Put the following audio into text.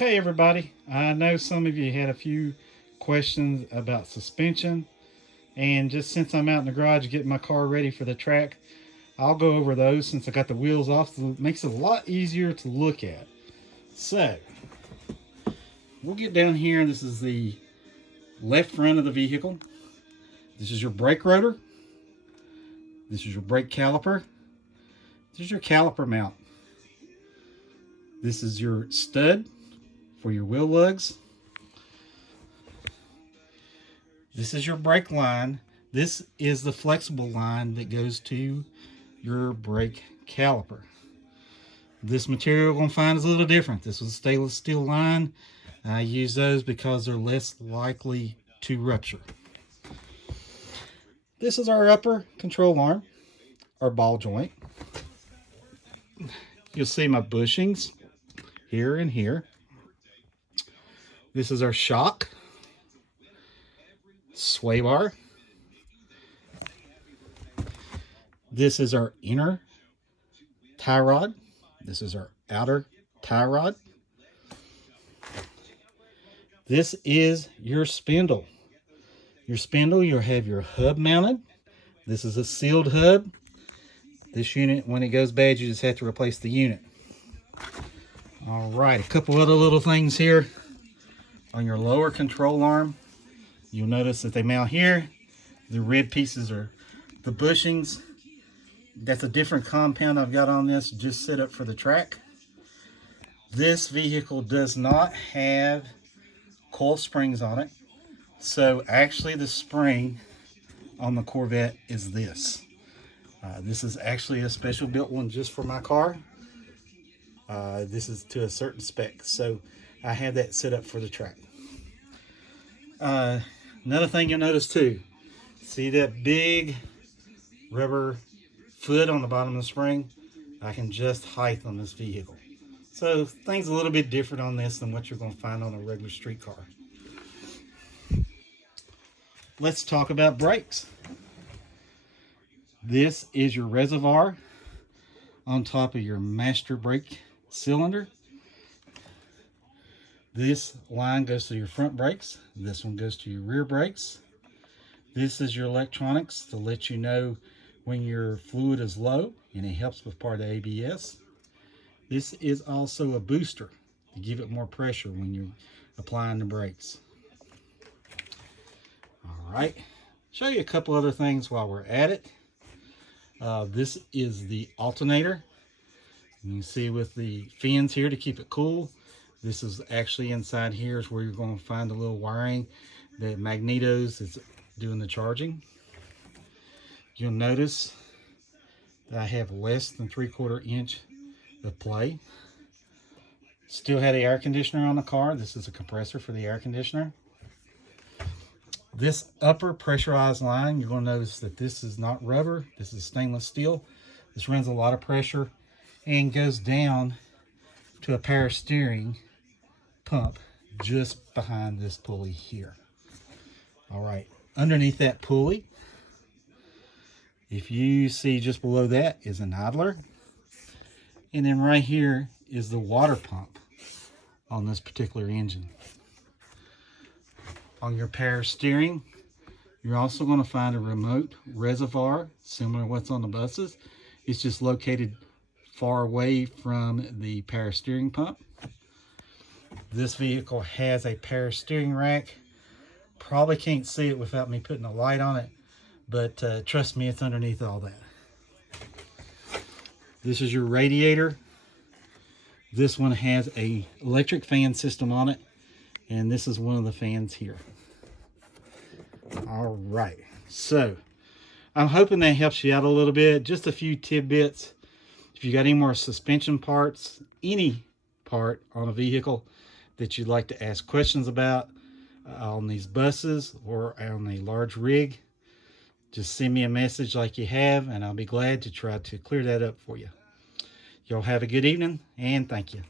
Okay, everybody, I know some of you had a few questions about suspension, and just since I'm out in the garage getting my car ready for the track, I'll go over those since I got the wheels off, so it makes it a lot easier to look at. So, we'll get down here, and this is the left front of the vehicle. This is your brake rotor. This is your brake caliper. This is your caliper mount. This is your stud for your wheel lugs. This is your brake line. This is the flexible line that goes to your brake caliper. This material you're going to find is a little different. This was a stainless steel line. I use those because they're less likely to rupture. This is our upper control arm, our ball joint. You'll see my bushings here and here. This is our shock, sway bar. This is our inner tie rod. This is our outer tie rod. This is your spindle. Your spindle, you'll have your hub mounted. This is a sealed hub. This unit, when it goes bad, you just have to replace the unit. All right, a couple other little things here. On your lower control arm, you'll notice that they mount here. The red pieces are the bushings. That's a different compound I've got on this, just set up for the track. This vehicle does not have coil springs on it. So actually the spring on the Corvette is this. This is actually a special built one just for my car. This is to a certain spec. So I had that set up for the track. Another thing you'll notice too, see that big rubber foot on the bottom of the spring? I can adjust height on this vehicle. So things a little bit different on this than what you're going to find on a regular street car. Let's talk about brakes. This is your reservoir on top of your master brake cylinder. This line goes to your front brakes. This one goes to your rear brakes. This is your electronics to let you know when your fluid is low, and it helps with part of ABS. This is also a booster to give it more pressure when you're applying the brakes. All right, show you a couple other things while we're at it. This is the alternator. You can see with the fins here to keep it cool. This is actually inside here is where you're going to find the little wiring that magnetos is doing the charging. You'll notice that I have less than 3/4 inch of play. Still had the air conditioner on the car. This is a compressor for the air conditioner. This upper pressurized line, you're going to notice that this is not rubber. This is stainless steel. This runs a lot of pressure and goes down to a power steering pump just behind this pulley here. All right, underneath that pulley, if you see just below that is an idler. And then right here is the water pump on this particular engine. On your power steering, you're also going to find a remote reservoir, similar to what's on the buses. It's just located far away from the power steering pump. This vehicle has a power steering rack. Probably can't see it without me putting a light on it, but trust me, it's underneath all that. This is your radiator. This one has a electric fan system on it, and this is one of the fans here. All right, so I'm hoping that helps you out a little bit. Just a few tidbits. If you got any more suspension parts, any part on a vehicle that you'd like to ask questions about on these buses or on a large rig, just send me a message like you have, and I'll be glad to try to clear that up for you. Y'all have a good evening, and thank you.